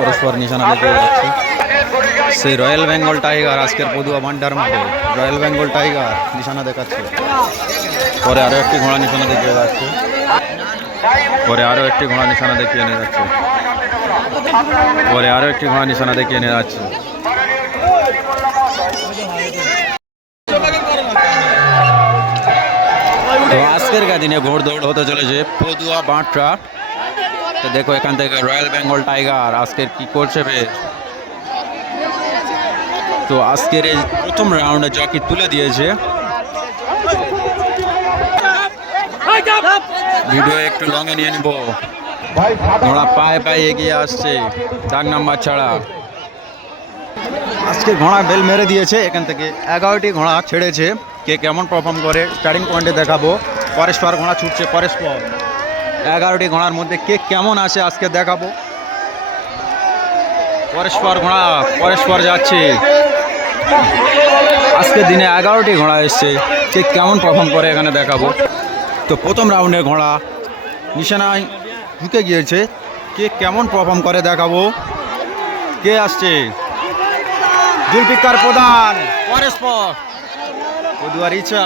পরস্পর নিশানা দেখিয়ে যাচ্ছে। সেই রয়্যাল বেঙ্গল টাইগার আজকের পদুয়া ভান্ডার মাঠে রয়্যাল বেঙ্গল টাইগার নিশানা দেখাচ্ছে। পরে আরও একটি ঘোড়া নিশানা দেখিয়ে যাচ্ছে। পরে আরও একটি ঘোড়া নিশানা দেখিয়ে নিয়ে যাচ্ছে। পরে আরও একটি ঘোড়া নিশানা দেখিয়ে নিয়ে যাচ্ছে। তো আজকের দিনে ঘোড় দৌড় হতে চলেছে পদুয়া বাঁটরা। তো দেখো এখান থেকে রয়্যাল বেঙ্গল টাইগার আজকের কি করছে বেশ। তো আজকের এই প্রথম রাউন্ডে জকি তুলে দিয়েছে। ভিডিও একটু লঙে নিয়ে নিব। ঘোড়া পায়ে পায়ে এগিয়ে আসছে দাগ নাম্বার ছাড়া। আজকে ঘোড়া বেল মেরে দিয়েছে। এখান থেকে 11টি ঘোড়া ছেড়েছে। কে কেমন পারফর্ম করে স্টার্টিং পয়েন্টে দেখাবো। পরস্পর ঘোড়া ছুটছে। পরস্পর 11টি ঘোড়ার মধ্যে কে কেমন আসে আজকে দেখাবো। পরস্পর ঘোড়া পরস্পর যাচ্ছে। আজকের দিনে 11টি ঘোড়া এসছে। কে কেমন পারফর্ম করে এখানে দেখাবো। তো প্রথম রাউন্ডে ঘোড়া নিশানায় ঢুকে গিয়েছে। কে কেমন পারফর্ম করে দেখাবো। কে আসছে? জুলফিকার প্রধান। পরস্পর পদুয়ার ইচ্ছা।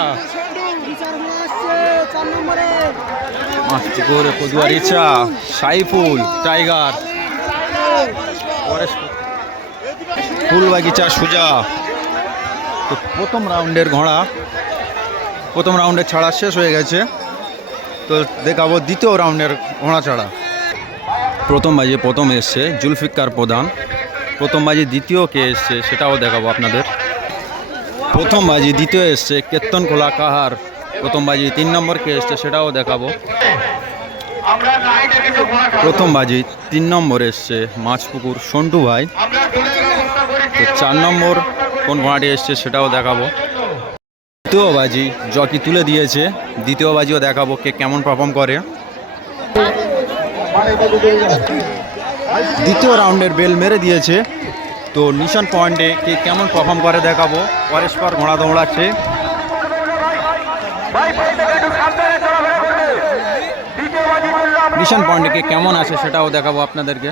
পদুয়ার ইচ্ছা। সাইফুল টাইগার। ফুলবাগিচা সুজা। তো প্রথম রাউন্ডের ঘোড়া প্রথম রাউন্ডে ছাড়া শেষ হয়ে গেছে। তো দেখাবো দ্বিতীয় রাউন্ডের ঘোড়া ছাড়া। প্রথম বাজি প্রথম এসছে জুলফিকার প্রধান। প্রথম বাজি দ্বিতীয় কে এসছে সেটাও দেখাবো আপনাদের। প্রথম বাজি দ্বিতীয় এসছে কেতন খোলা কাহার। প্রথম বাজি 3 নম্বর কে এসছে সেটাও দেখাবো। প্রথম বাজি 3 নম্বর এসছে মাছপুকুর সন্টু ভাই। তো 4 নম্বর কোন ঘোড়াটি এসছে সেটাও দেখাবো। দ্বিতীয় বাজি জকি তুলে দিয়েছে। দ্বিতীয় বাজিও দেখাবো কে কেমন পারফর্ম করে। দ্বিতীয় রাউন্ডের বেল মেরে দিয়েছে। তো নিশান পয়েন্টে কে কেমন পারফর্ম করে দেখাবো। পরস্পর ঘোড়া দৌড়াচ্ছে। নিশান পয়েন্টে কে কেমন আছে সেটাও দেখাবো আপনাদেরকে।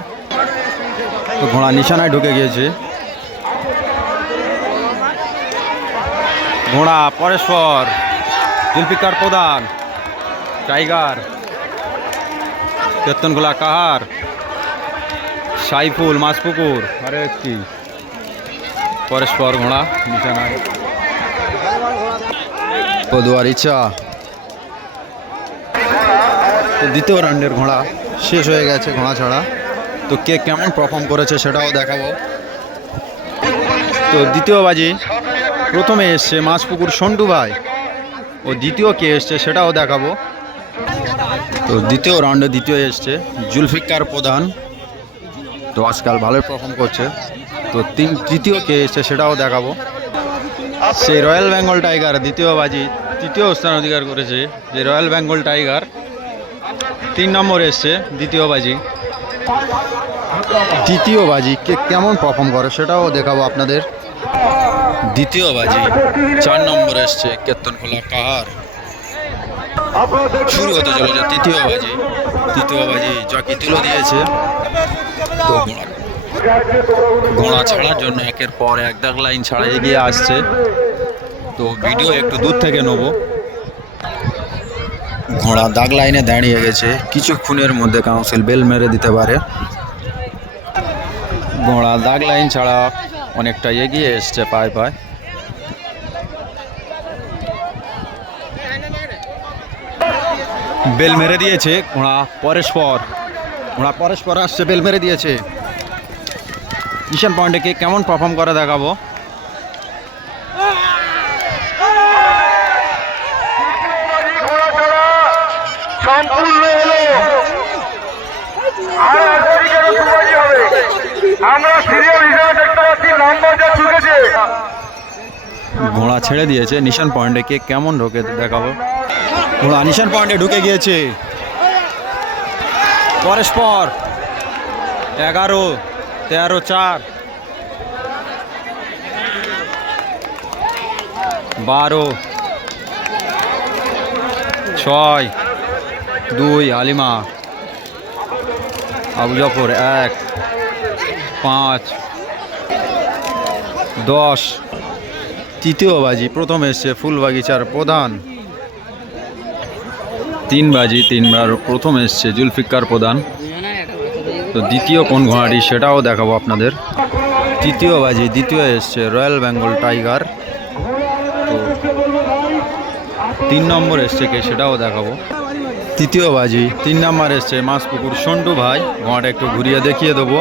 তো ঘোড়া নিশানায় ঢুকে গিয়েছে। ঘোড়া পরস্পর জুলফিকার প্রধান টাইগার কেতনখোলা কাহার সাইফুল মাছপুকুর আরে একটি পরস্পর ঘোড়া নিশানায়। পদুয়ার ইচ্ছা। তো দ্বিতীয় রাউন্ডের ঘোড়া শেষ হয়ে গেছে ঘোড়া ছাড়া। তো কে কেমন পারফর্ম করেছে সেটাও দেখাবো। তো দ্বিতীয় বাজি প্রথমে এসছে মাছপুকুর সন্টু ভাই। ও দ্বিতীয় কে এসছে সেটাও দেখাবো। তো দ্বিতীয় রাউন্ডে দ্বিতীয় এসছে জুলফিকার প্রধান। তো আজকাল ভালোই পারফর্ম করছে। তো তৃতীয় কে এসছে সেটাও দেখাবো। সেই রয়্যাল বেঙ্গল টাইগার দ্বিতীয় বাজি তৃতীয় স্থান অধিকার করেছে। যে রয়্যাল বেঙ্গল টাইগার 3 নম্বর এসছে দ্বিতীয় বাজি। দ্বিতীয় বাজি কে কেমন পারফর্ম করে সেটাও দেখাবো আপনাদের। দ্বিতীয় বাজি 4 নম্বর এসছে কেতনখোলা কাহার। শুরু হতে চলেছে তৃতীয় বাজি। তৃতীয় বাজি জকি তুলে দিয়েছে। তো ঘোড়া ছাড়ার জন্য একের পর এক দাগ লাইন ছাড়া এগিয়ে আসছে। তো ভিডিও একটু দূর থেকে নেব। ঘোড়া দাগ লাইনে দাঁড়িয়ে গেছে। কিছুক্ষণের মধ্যে কাউন্সিল বেল মেরে দিতে পারে। ঘোড়া দাগ লাইন ছাড়া অনেকটা এগিয়ে এসছে পায়ে পায়ে। বেল মেরে দিয়েছে ঘোড়া পরস্পর আসছে বেল মেরে দিয়েছে। নিশান পয়েন্টে কে কেমন পারফর্ম করে দেখাবো। ঘোড়া ছেড়ে দিয়েছে। নিশান পয়েন্টে কে কেমন ঢোকে দেখাবো। ঘোড়া নিশান পয়েন্টে ঢুকে গিয়েছে। পরস্পর 11, 13, 4, 12, 6, 2 হালিমা আবু জাফর 1 5, 10। তৃতীয় বাজি প্রথম এসছে ফুলবাগিচার প্রধান। 3 বাজি 3 বার প্রথম এসছে জুলফিকার প্রধান। তো দ্বিতীয় কোন ঘোড়াটি সেটাও দেখাবো আপনাদের। তৃতীয় বাজি দ্বিতীয় এসছে রয়্যাল বেঙ্গল টাইগার। তো 3 নম্বর এসছে কে সেটাও দেখাবো। তৃতীয় বাজি 3 নম্বর এসছে মাছপুকুর সন্টু ভাই। ঘোড়াটা একটু ঘুরিয়ে দেখিয়ে দেবো।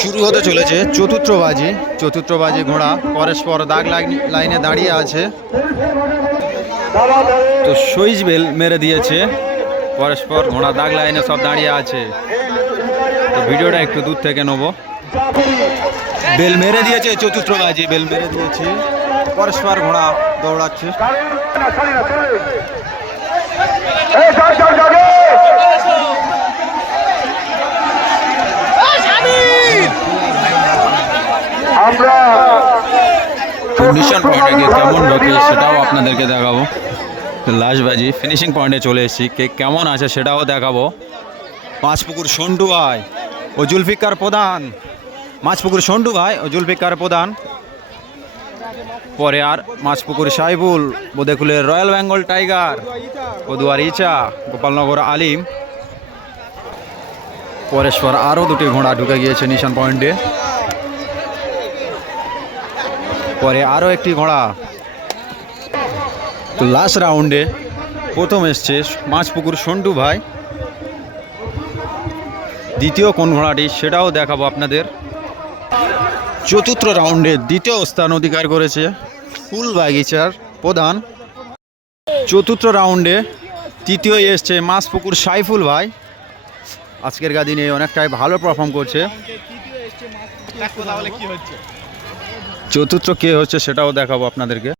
শুরু হতে চলেছে চতুর্থ বাজি ঘোড়া পরস্পর দাগ লাইনে দাঁড়িয়ে আছে। তো সুইচ বেল মেরে দিয়েছে, পরস্পর ঘোড়া দাগ লাইনে সব দাঁড়িয়ে আছে। তো ভিডিওটা একটু দূর থেকে নেবো। বেল মেরে দিয়েছে চতুর্থ বাজি, বেল মেরে দিয়েছে, পরস্পর ঘোড়া দৌড়াচ্ছে। নিশান পয়েন্টে গিয়ে কেমন ঢোকে সেটাও আপনাদেরকে দেখাবো। লাস্ট বাজি ফিনিশিং পয়েন্টে চলে এসেছি, কে কেমন আছে সেটাও দেখাবো। মাছপুকুর সন্টু ভাই ও জুলফিকার প্রধান, মাছপুকুর সন্টু ভাই ও জুলফিকার প্রধান। পরে আর মাছপুকুর সাইবুল, বোদেকুলের রয়্যাল বেঙ্গল টাইগার, পদুয়ার ইচা, গোপালনগর আলিম। পরস্পর আরও দুটি ঘোড়া ঢুকে গিয়েছে নিশান পয়েন্টে। পরে আরও একটি ঘোড়া। তো লাস্ট রাউন্ডে প্রথম এসছে মাছপুকুর সন্টু ভাই। দ্বিতীয় কোন ঘোড়াটি সেটাও দেখাবো আপনাদের। চতুর্থ রাউন্ডে দ্বিতীয় স্থান অধিকার করেছে ফুলবাগিচার প্রধান। চতুর্থ রাউন্ডে তৃতীয় এসছে মাছপুকুর সাইফুল ভাই। আজকের দিনে অনেকটাই ভালো পারফর্ম করছে। চতুর্থ কে হচ্ছে সেটাও দেখাবো আপনাদেরকে।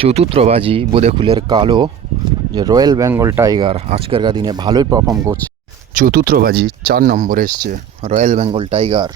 চতুর্থ বাজি বোদেকুলের কালো, যে রয়্যাল বেঙ্গল টাইগার আজকের দিনে ভালোই পারফর্ম করছে। চতুর্থ বাজি 4 নম্বর এসছে রয়্যাল বেঙ্গল টাইগার।